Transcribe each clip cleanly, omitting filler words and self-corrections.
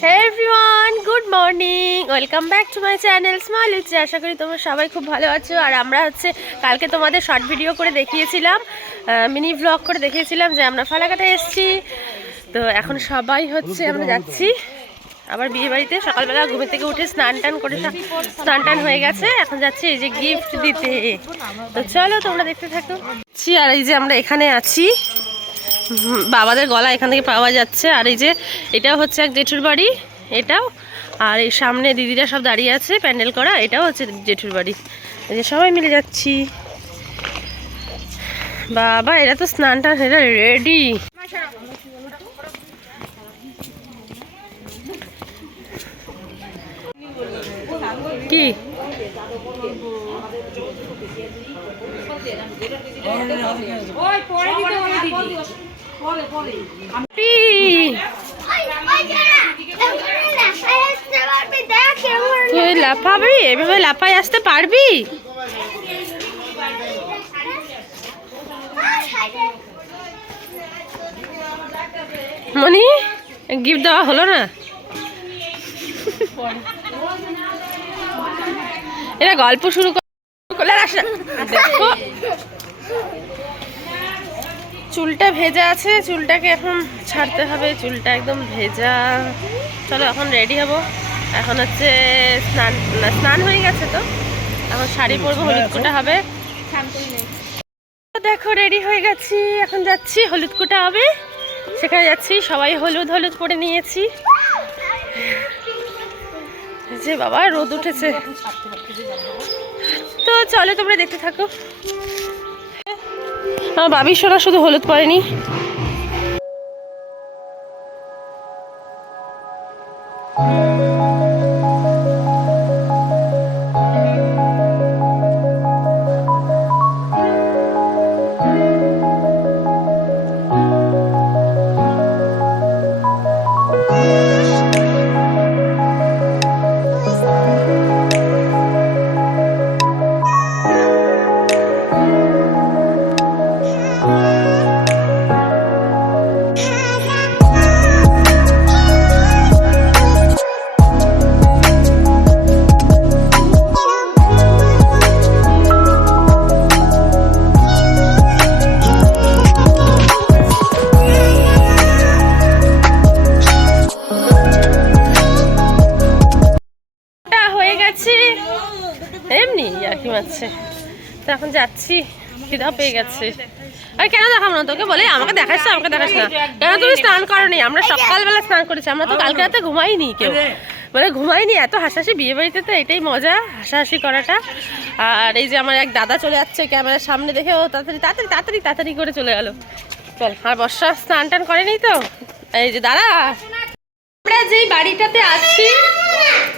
Hey everyone, good morning. Welcome back to my channel Small Luchi. আশা করি তোমরা সবাই খুব ভালো আছো। আর আমরা কালকে তোমাদের শর্ট ভিডিও করে দেখিয়েছিলাম, মিনি ব্লগ করে দেখিয়েছিলাম যে আমরা ফালাকাটা এসেছি। তো এখন সবাই আমরা যাচ্ছি আবার বিয়ে বাড়িতে। সকালবেলা ঘুম থেকে উঠে স্নান টান হয়ে গেছে, এখন যাচ্ছি এই যে গিফট দিতে। তো চলো তোমরা দেখতে থাকো। আর এই যে আমরা এখানে আছি, বাবাদের গলা এখান থেকে পাওয়া যাচ্ছে। আর এই যে এটাও হচ্ছে এক জেঠুর বাড়ি, এটাও। আর এই সামনে দিদিরা সব দাঁড়িয়ে আছে প্যান্ডেল করা, এটাও হচ্ছে জেঠুর বাড়ি। এই যে সবাই মিলে যাচ্ছি। বাবা এরা তো স্নানটা এরা রেডি। কি তুই লাফাবি? এভাবে লাফাই আসতে পারবি? মনি গিফট দেওয়া হলো না? এরা গল্প শুরু করলে দেখো চুলটা ভেজা আছে, চুলটাকে এখন ছাড়তে হবে, চুলটা একদম ভেজা। চলো এখন রেডি হব। এখন স্নান হয়ে গেছে, তো এখন শাড়ি পরবো, হলুদ কোটা হবে। দেখো রেডি হয়ে গেছি, এখন যাচ্ছি হলুদ কোটা হবে, সেখানে যাচ্ছি। সবাই হলুদ হলুদ করে নিয়েছি। যে বাবা রোদ উঠেছে, তো চলো তোমরা দেখতে থাকো। বাবি সোনা শুধু হলুদ পরেনি। এমনি আর কি মারছে। তো এখন যাচ্ছি, খিদা পেয়ে গেছে। আর কেন দেখাবো না তোকে? বলে আমাকে দেখাস না, আমাকে দেখাস না কেন? তুমি স্নান করোনি? আমরা সকালবেলা স্নান করেছি, আমরা তো কালকে রাতে ঘুমাইনি, কেউ মানে ঘুমাইনি। এত হাসাহাসি বিয়ে বাড়িতে, তো এটাই মজা, হাসাহাসি করাটা। আর এই যে আমার এক দাদা চলে যাচ্ছে ক্যামেরার সামনে দেখে, ও তাড়াতাড়ি তাড়াতাড়ি তাড়াতাড়ি তাড়াতাড়ি করে চলে গেল। চল, আর বর্ষা স্নান টান করেনি তো। এই যে দাঁড়া, আমরা যেই বাড়িটাতে আছি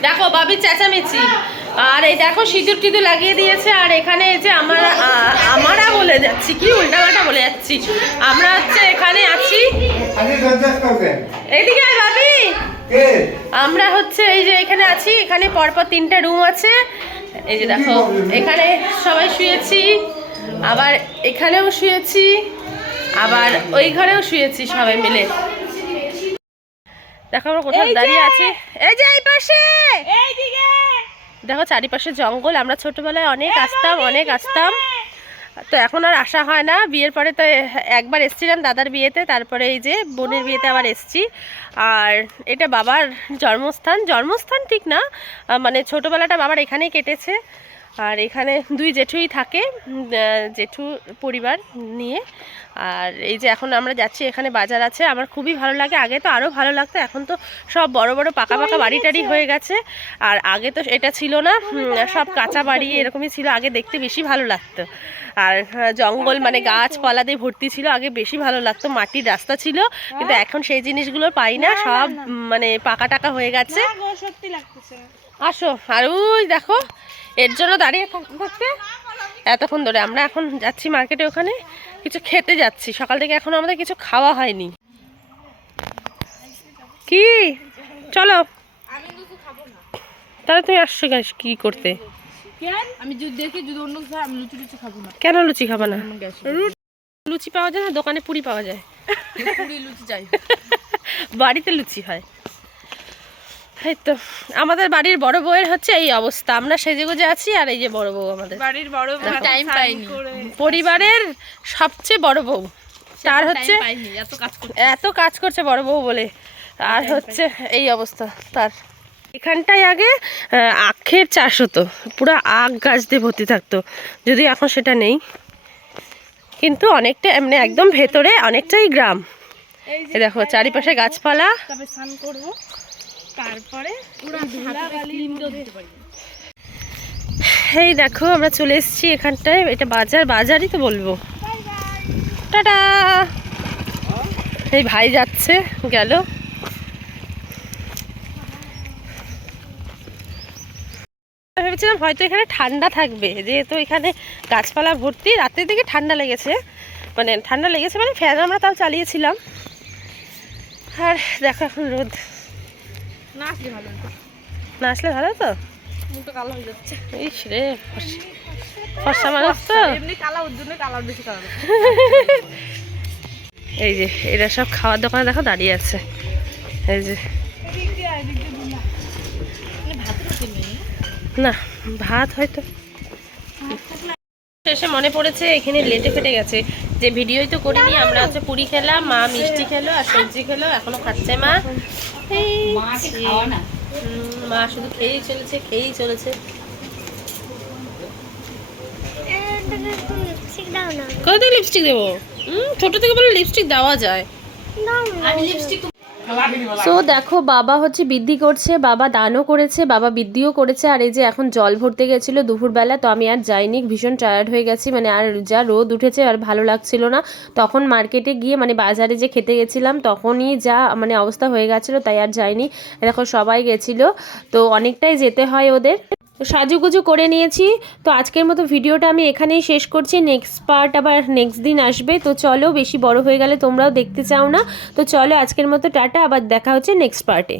দেখো বাবির চেঁচামেচি। আর এই দেখো সিঁদুর টিঁদুর লাগিয়ে দিয়েছে। আর এখানে এই যে আমরা বলে যাচ্ছি, কি উল্টাপাল্টা বলে যাচ্ছি। আমরা এখানে আছি, এইদিকে আয় বাবি। আমরা এই যে এখানে আছি, এখানে পরপর 3টা রুম আছে। এই যে দেখো এখানে সবাই শুয়েছি, আবার এখানেও শুয়েছি, আবার ওই ঘরেও শুয়েছি সবাই মিলে। দেখো আমরা কোথাও দাঁড়িয়ে আছি, এই যে এই পাশে, এইদিকে দেখো চারিপাশে জঙ্গল। আমরা ছোটবেলায় অনেক আসতাম, তো এখন আর আসা হয় না। বিয়ের পরে তো একবার এসেছিলাম দাদার বিয়েতে, তারপরে এই যে বোনের বিয়েতে আবার এসেছি। আর এটা বাবার জন্মস্থান ঠিক না, মানে ছোটোবেলাটা বাবার এখানেই কেটেছে। আর এখানে 2 জেঠুই থাকে, জেঠু পরিবার নিয়ে। আর এই যে এখন আমরা যাচ্ছি, এখানে বাজার আছে। আমার খুবই ভালো লাগে, আগে তো আরও ভালো লাগতো, এখন তো সব বড় বড় পাকা বাড়ি টাড়ি হয়ে গেছে। আর আগে তো এটা ছিল না, সব কাঁচা বাড়ি এরকমই ছিল। আগে দেখতে বেশি ভালো লাগতো, আর জঙ্গল মানে গাছপালা দিয়ে ভর্তি ছিল, আগে বেশি ভালো লাগতো। মাটির রাস্তা ছিল, কিন্তু এখন সেই জিনিসগুলো পাই না, সব মানে পাকা টাকা হয়ে গেছে। আসো, আর ওই দেখো এর জন্য দাঁড়িয়ে থাকতে এতক্ষণ ধরে। আমরা এখন যাচ্ছি মার্কেটে, ওখানে কিছু খেতে যাচ্ছি। সকাল থেকে এখনো আমাদের কিছু খাওয়া হয়নি। কি চলো, তাহলে তুমি আসছো কি করতে? কেন লুচি খাবো না? লুচি পাওয়া যায় না, দোকানে পুরি পাওয়া যায়। বাড়িতে লুচি হয়। এই তো আমাদের বাড়ির বড় বউয়ের হচ্ছে এই অবস্থা, আমরা সেজেগুজে আছি আর এই যে বড় বউ আমাদের বাড়ির বড় বউ টাইম পাইনি, পরিবারের সবচেয়ে বড় বউ, তার হচ্ছে এত কাজ করছে বড় বউ বলে, আর হচ্ছে এই অবস্থা তার। এখানটায় আগে আখের চাষ হতো, পুরো আখ গাছ দিয়ে ভর্তি থাকতো, যদি এখন সেটা নেই, কিন্তু অনেকটা এমনি একদম ভেতরে অনেকটাই গ্রাম। এই দেখো চারিপাশে গাছপালা। তারপরে এই দেখো আমরা চলে এসেছি এখানটায়, এটা বাজারই তো বলবো। টাটা। এই ভাই যাচ্ছে, গেল। ভেবেছিলাম হয়তো এখানে ঠান্ডা থাকবে, যেহেতু এখানে গাছপালা ভর্তি, রাতের দিকে ঠান্ডা লেগেছে, মানে ফ্যান আমরা তাও চালিয়েছিলাম। আর দেখো এখন রোদ। না আসলে ভালো হতো, না আসলে ভালো তো, মুখটা কালো হয়ে যাচ্ছে। ইস রে, ফর্সা মানুষ তো, এমনি কালো, ওর জন্য কালার বেশি কালো। এই যে এরা সব খাওয়ার দোকানে দেখো দাঁড়িয়ে আছে, এই যে না ভাত হয়তো। শেষে মনে পড়েছে এখানে লেটে ফেটে গেছে, যে ভিডিওই তো করিনি। আমরা হচ্ছে পুরি খেলাম, মা মিষ্টি খেলো আর সবজি খেলো, এখনো খাচ্ছে মা। মা শুধু খেয়েই চলেছে। কোথা থেকে লিপস্টিক দেবো? ছোট থেকে বলে লিপস্টিক দেওয়া যায়। সো দেখো বাবা হচ্ছে বৃদ্ধি করছে, বাবা দানও করেছে, বাবা বৃদ্ধিও করেছে। আর এই যে এখন জল ভরতে গেছিলো দুপুরবেলা, তো আমি আর যাইনি, ভীষণ টায়ার্ড হয়ে গেছি, মানে আর যা রোদ উঠেছে আর ভালো লাগছিল না। তখন মার্কেটে গিয়ে মানে বাজারে যে খেতে গেছিলাম তখনই যা মানে অবস্থা হয়ে গেছিলো, তাই আর যাইনি। দেখো সবাই গেছিলো, তো অনেকটাই যেতে হয় ওদের। তো সাজুগুজু করে নিয়েছি। তো আজকের মতো ভিডিওটা আমি এখানেই শেষ করছি, নেক্সট পার্ট আবার নেক্সট দিন আসবে। তো চলো, বেশি বড় হয়ে গেলে তোমরাও দেখতে চাও না, তো চলো আজকের মতো টাটা, আবার দেখা হচ্ছে নেক্সট পার্টে।